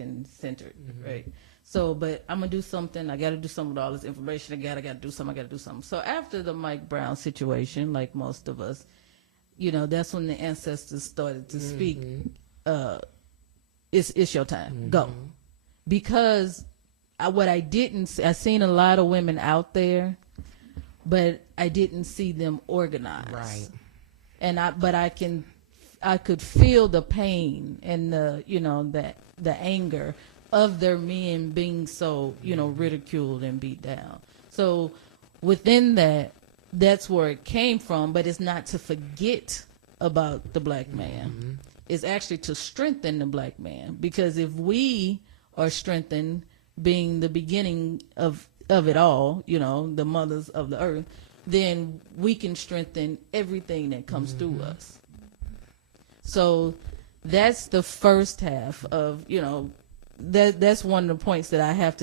African centered, right? So, but I'm gonna do something. I got to do something with all this information. I got to do something. I got to do something. So after the Mike Brown situation, like most of us, that's when the ancestors started to speak. It's your time. Go, because what I didn't see, I seen a lot of women out there, but I didn't see them organized. Right. And I could feel the pain and the anger of their men being so, ridiculed and beat down. So within that's where it came from, but it's not to forget about the black man. It's actually to strengthen the black man, because if we are strengthened, being the beginning of it all, the mothers of the earth, then we can strengthen everything that comes through us. So that's the first half of, that's one of the points that I have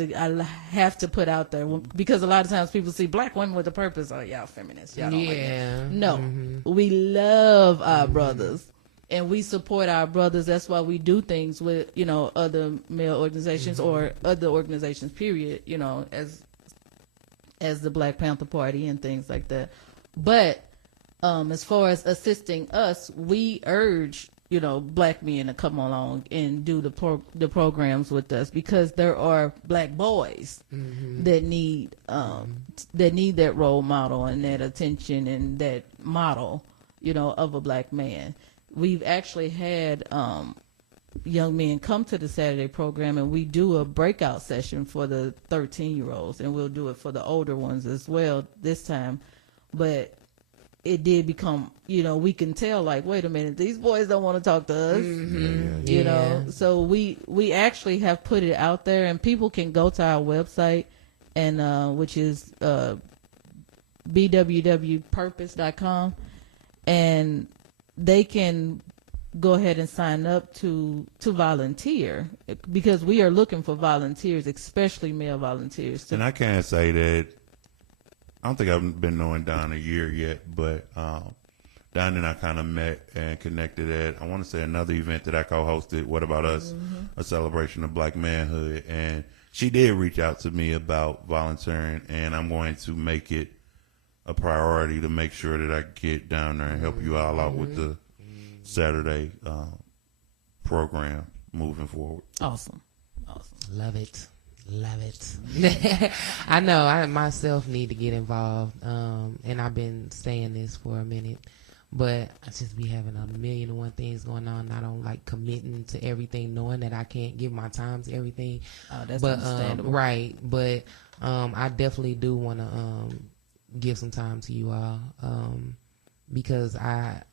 to put out there, because a lot of times people see black women with a purpose. Oh, y'all feminists. Y'all don't like that. No, we love our brothers, and we support our brothers. That's why we do things with, other male organizations or other organizations, period, as the Black Panther Party and things like that. But as far as assisting us, we urge, black men to come along and do the programs with us, because there are black boys that need that role model and that attention and that model, of a black man. We've actually had young men come to the Saturday program, and we do a breakout session for the 13-year-olds, and we'll do it for the older ones as well this time. But it did become, we can tell, like, wait a minute, these boys don't want to talk to us, So we actually have put it out there, and people can go to our website, and which is bwwpurpose.com, and they can go ahead and sign up to volunteer, because we are looking for volunteers, especially male volunteers. And I can't say that, I don't think I've been knowing Don a year yet, but Don and I kind of met and connected at, I want to say, another event that I co-hosted, What About Us, a celebration of black manhood. And she did reach out to me about volunteering, and I'm going to make it a priority to make sure that I get down there and help you all out with the Saturday program moving forward. Awesome. Love it. I know I myself need to get involved, and I've been saying this for a minute, but I just be having a million and one things going on. I don't like committing to everything, knowing that I can't give my time to everything. Oh, that's but understandable. right, but I definitely do want to give some time to you all, because I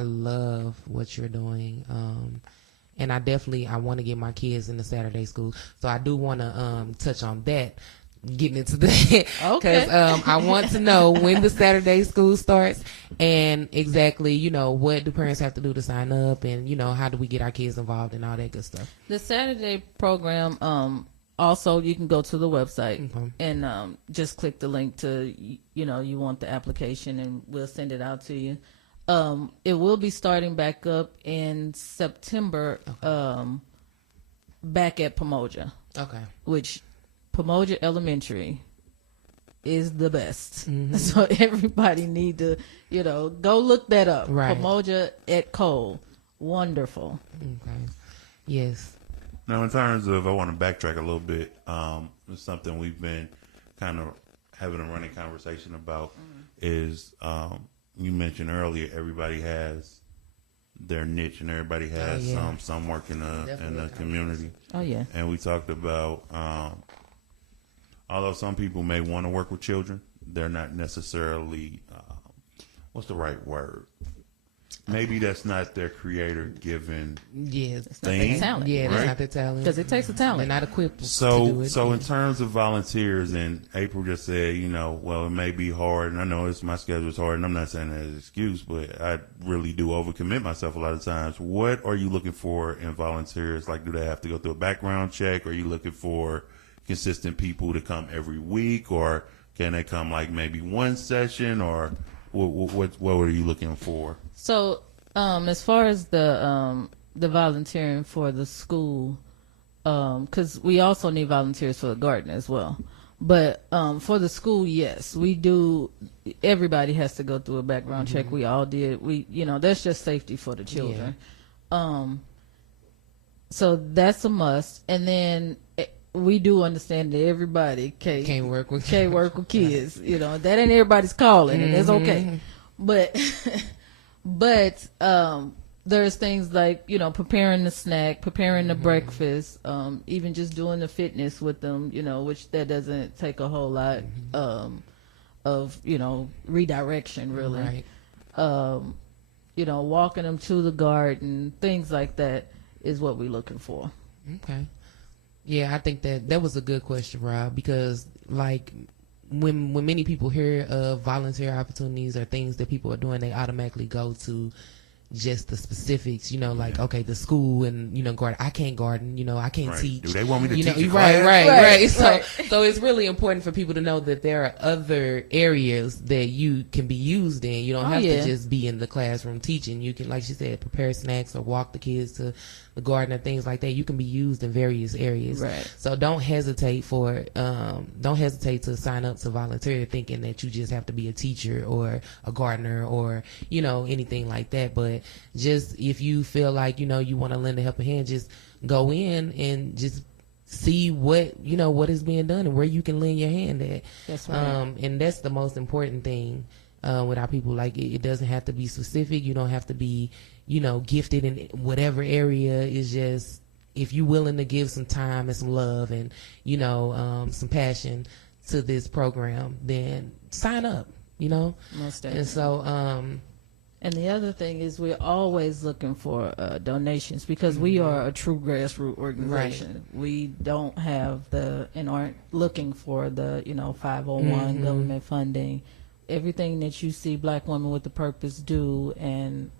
love what you're doing. And I want to get my kids into Saturday school. So I do want to touch on that, getting into that. Okay. Because I want to know when the Saturday school starts, and exactly, what do parents have to do to sign up, and, how do we get our kids involved and all that good stuff. The Saturday program, also, you can go to the website and just click the link to, you want the application, and we'll send it out to you. It will be starting back up in September, back at Pomoja. Okay. Which Pomoja Elementary is the best. So everybody need to, go look that up. Right. Pomoja at Cole. Wonderful. Okay. Yes. Now, in terms of, I want to backtrack a little bit. It's something we've been kind of having a running conversation about is, you mentioned earlier, everybody has their niche, and everybody has some work in the community. Oh, yeah. And we talked about, although some people may want to work with children, they're not necessarily, what's the right word? Maybe that's not their creator given thing. Talent. Yeah, that's right? not their talent. Because it takes a talent. They're not equipped to So do it. in terms of volunteers, and April just said, well, it may be hard, and I know my schedule is hard, and I'm not saying that as an excuse, but I really do overcommit myself a lot of times. What are you looking for in volunteers? Like, do they have to go through a background check? Are you looking for consistent people to come every week, or can they come like maybe one session, or what are you looking for? So, as far as the volunteering for the school, because we also need volunteers for the garden as well. But for the school, yes, we do. Everybody has to go through a background check. We all did. That's just safety for the children. So that's a must. And then we do understand that everybody Can't work with kids. That ain't everybody's calling, and that's okay. But there's things like preparing the snack, preparing the breakfast, even just doing the fitness with them. Which that doesn't take a whole lot of redirection really. Right. Walking them to the garden, things like that is what we're looking for. Okay. Yeah, I think that was a good question, Rob, because like when many people hear of volunteer opportunities or things that people are doing, they automatically go to just the specifics, like, okay, the school and, garden. I can't garden, I can't Right. teach. Do they want me to teach a Right. Right. So it's really important for people to know that there are other areas that you can be used in. You don't have to just be in the classroom teaching. You can, like she said, prepare snacks or walk the kids to the garden and things like that. You can be used in various areas. Right. So don't hesitate to sign up to volunteer thinking that you just have to be a teacher or a gardener or, anything like that. But just if you feel like, you want to lend a helping hand, just go in and just see what is being done and where you can lend your hand at. That's right. And that's the most important thing with our people. Like it doesn't have to be specific. You don't have to be, gifted in whatever area. Is just if you're willing to give some time and some love and some passion to this program, then sign up. Most definitely. And so and the other thing is we're always looking for donations because we are a true grassroots organization. Right. We don't have and aren't looking for the 501 government funding. Everything that you see Black Women with a Purpose do and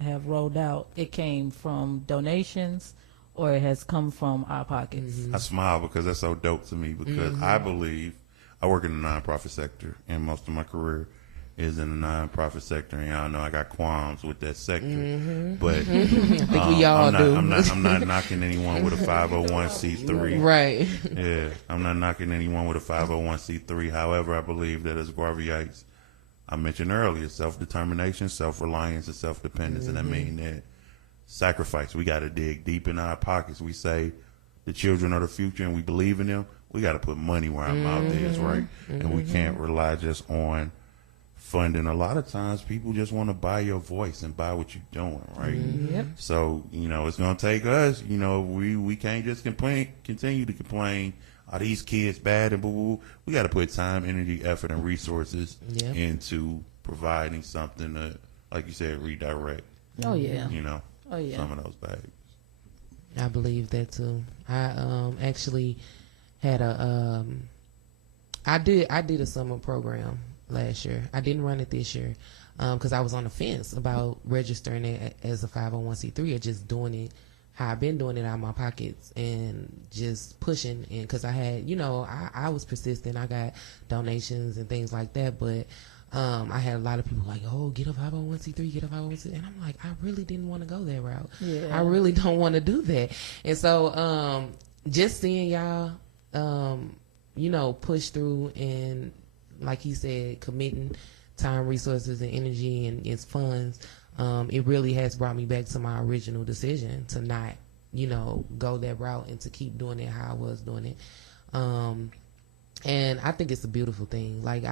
have rolled out, it came from donations or it has come from our pockets. I smile because that's so dope to me because I believe I work in the nonprofit sector and most of my career is in the nonprofit sector, and y'all know I got qualms with that sector. But I think we all do. I'm not knocking anyone with a 501c3. Right. Yeah, I'm not knocking anyone with a 501c3. However, I believe that as Guaviites, I mentioned earlier, self-determination, self-reliance, and self-dependence, and that means that sacrifice. We got to dig deep in our pockets. We say the children are the future, and we believe in them. We got to put money where our mouth is, right? And we can't rely just on funding. A lot of times people just want to buy your voice and buy what you're doing, right? Yep. So, it's going to take us, we can't just continue to complain, are these kids bad and boo-boo. We got to put time, energy, effort, and resources into providing something to, like you said, redirect. Oh, yeah. Some of those bags. I believe that too. I actually had I did a summer program last year. I didn't run it this year because I was on the fence about registering it as a 501c3 or just doing it how I've been doing it out of my pockets and just pushing. And because I had, I was persistent. I got donations and things like that, but I had a lot of people like, oh, get a 501c3, get a 501c3. And I'm like, I really didn't want to go that route. Yeah. I really don't want to do that. And so just seeing y'all, push through and, like he said, committing time, resources, and energy and its funds, it really has brought me back to my original decision to not, go that route and to keep doing it how I was doing it. And I think it's a beautiful thing. Like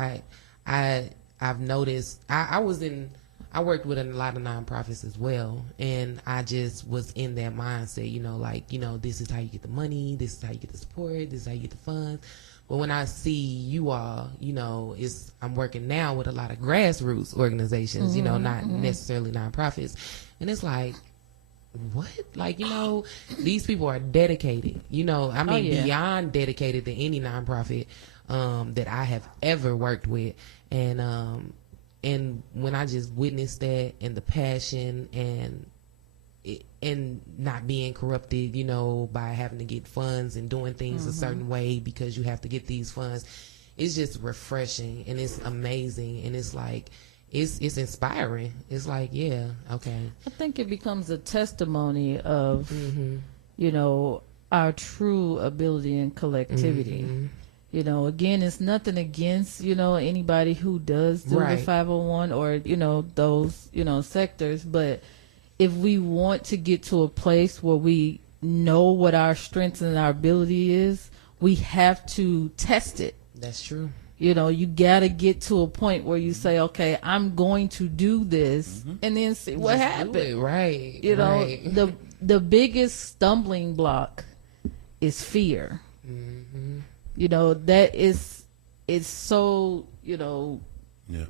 I've noticed, I worked with a lot of nonprofits as well, and I just was in that mindset, this is how you get the money, this is how you get the support, this is how you get the funds. But when I see you all, I'm working now with a lot of grassroots organizations, not necessarily nonprofits. And it's like, what? Like, these people are dedicated, beyond dedicated to any nonprofit that I have ever worked with. And when I just witnessed that and the passion and not being corrupted, by having to get funds and doing things a certain way because you have to get these funds. It's just refreshing and it's amazing and it's like it's inspiring. It's like, yeah, okay. I think it becomes a testimony of, our true ability and collectivity. You know, again, it's nothing against, you know, anybody who does do Right. the 501 or, you know, those, you know, sectors. But if we want to get to a place where we know what our strengths and our ability is, we have to test it. That's true. You know, you got to get to a point where you say, okay, I'm going to do this and then see what Just do happens. it, right. You know, right. the biggest stumbling block is fear. You know, that is, it's so, you know, Yeah.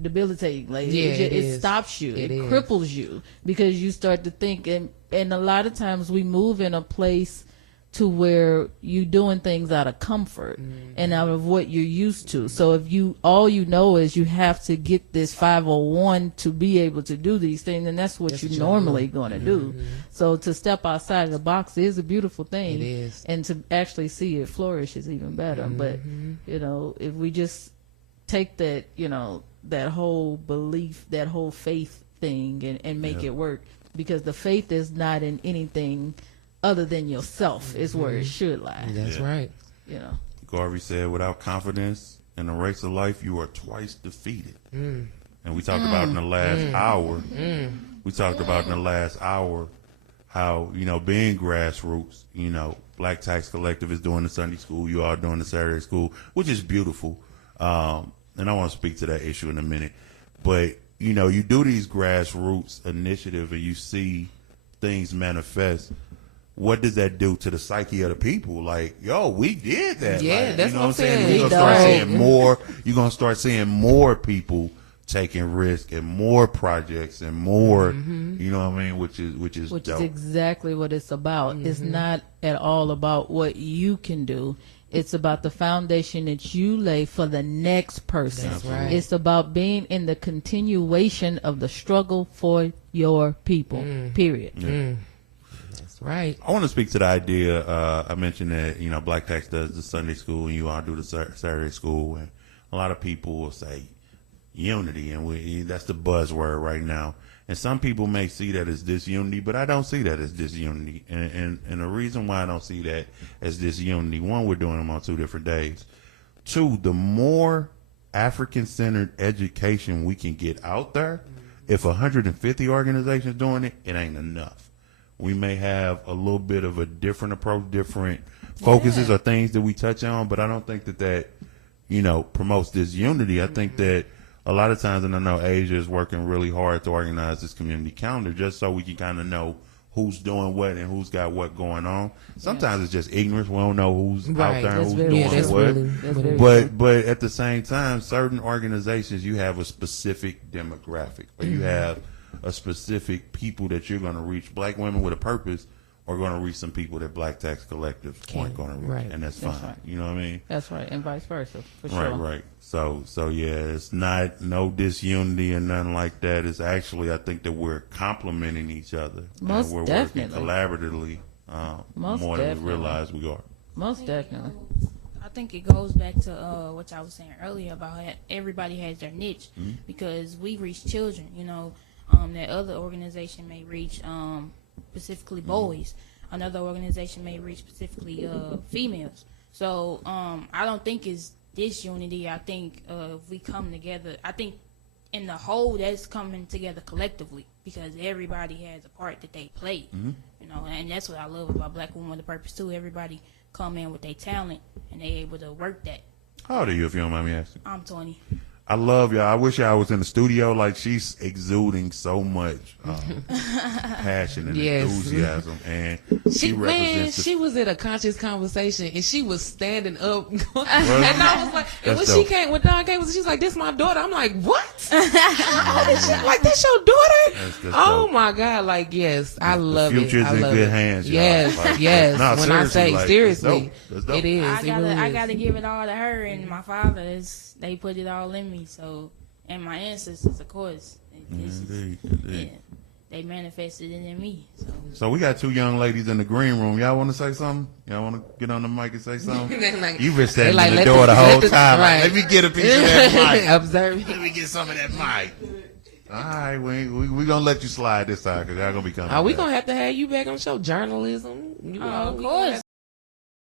debilitating. Like Yeah, it it is. stops you, It it is. cripples you because you start to think, and a lot of times we move in a place to where you doing things out of comfort and out of what you're used to. So if you all you know is you have to get this 501 to be able to do these things, and that's what That's you're what you normally going to do. So to step outside of the box is a beautiful thing. It is. And to actually see it flourish is even better. But you know, if we just take that, you know, that whole belief, that whole faith thing and make it work, because the faith is not in anything other than yourself is where it should lie. That's Yeah. right. You know, Garvey said, without confidence in the race of life, you are twice defeated. And we talked about in the last hour, we talked about in the last hour how, you know, being grassroots, you know, Black Tax Collective is doing the Sunday school, you are doing the Saturday school, which is beautiful. And I want to speak to that issue in a minute. But, you know, you do these grassroots initiative and you see things manifest. What does that do to the psyche of the people? Like, yo, we did that. Yeah, like, that's you know what I'm saying. You're gonna start We seeing more. You're gonna start seeing more people taking risk and more projects and more. You know what I mean? Which is which dope. is exactly what it's about. It's not at all about what you can do. It's about the foundation that you lay for the next person. That's right. It's about being in the continuation of the struggle for your people. Period. That's right. I want to speak to the idea. I mentioned that, you know, Black Tax does the Sunday school and you all do the Saturday school, and a lot of people will say unity, and that's the buzzword right now. And some people may see that as disunity, but I don't see that as disunity. And the reason why I don't see that as disunity, one, we're doing them on 2 different days. 2, the more African-centered education we can get out there, if 150 organizations doing it, it ain't enough. We may have a little bit of a different approach, different focuses or things that we touch on, but I don't think that, you know, promotes this unity. I think that a lot of times, and I know Asia is working really hard to organize this community calendar just so we can kind of know who's doing what and who's got what going on. Sometimes it's just ignorance. We don't know who's out Right. there and That's who's very doing true. that's what. really That's what it very is. But at the same time, certain organizations, you have a specific demographic, or you have a specific people that you're going to reach. Black women with a purpose are going to reach some people that Black Tax Collectives aren't going to reach, right. and that's fine. That's right. You know what I mean? That's right, and vice versa, for sure. Right. So yeah, it's not no disunity and nothing like that. It's actually, I think that we're complementing each other. Most and we're definitely. working collaboratively Most more than we definitely. realize we are. Most definitely. I think it goes back to what I was saying earlier about how everybody has their niche, because we reach children. You know, that other organization may reach specifically boys. Another organization may reach specifically females. So I don't think it's disunity. I think if we come together, I think in the whole that's coming together collectively, because everybody has a part that they play. You know, and that's what I love about Black Women with a Purpose too. Everybody come in with their talent and they able to work that. How old are you, if you don't mind me asking? I'm 20. I love y'all. I wish y'all was in the studio. Like, she's exuding so much passion and Yes. enthusiasm, and she represents. the- She was in a conscious conversation and she was standing up, and I was like, and when That's she dope. came, when Dawn came, she was like, "This my daughter." I'm like, "What? Like that's your daughter?" That's Oh dope. my God! Like, yes, I love it. future's I in love good it. hands, y'all. Yes, Like, yes. no, When I seriously, say like, it's seriously, dope. That's dope. it is. I It gotta, really I is. gotta give it all to her and my father. They put it all in me. So, and my ancestors, of course. Indeed. Yeah, they manifested it in me. So we got 2 young ladies in the green room. Y'all want to say something? Y'all want to get on the mic and say something? Like, You've been standing like, in the let door the whole let time. Like, right. let me get a piece of that mic. Observe. Let me get some of that mic. All right, we gonna let you slide this time because y'all gonna be coming. Are we back. gonna have to have you back on the show? Journalism. You Oh, know, of we gonna course.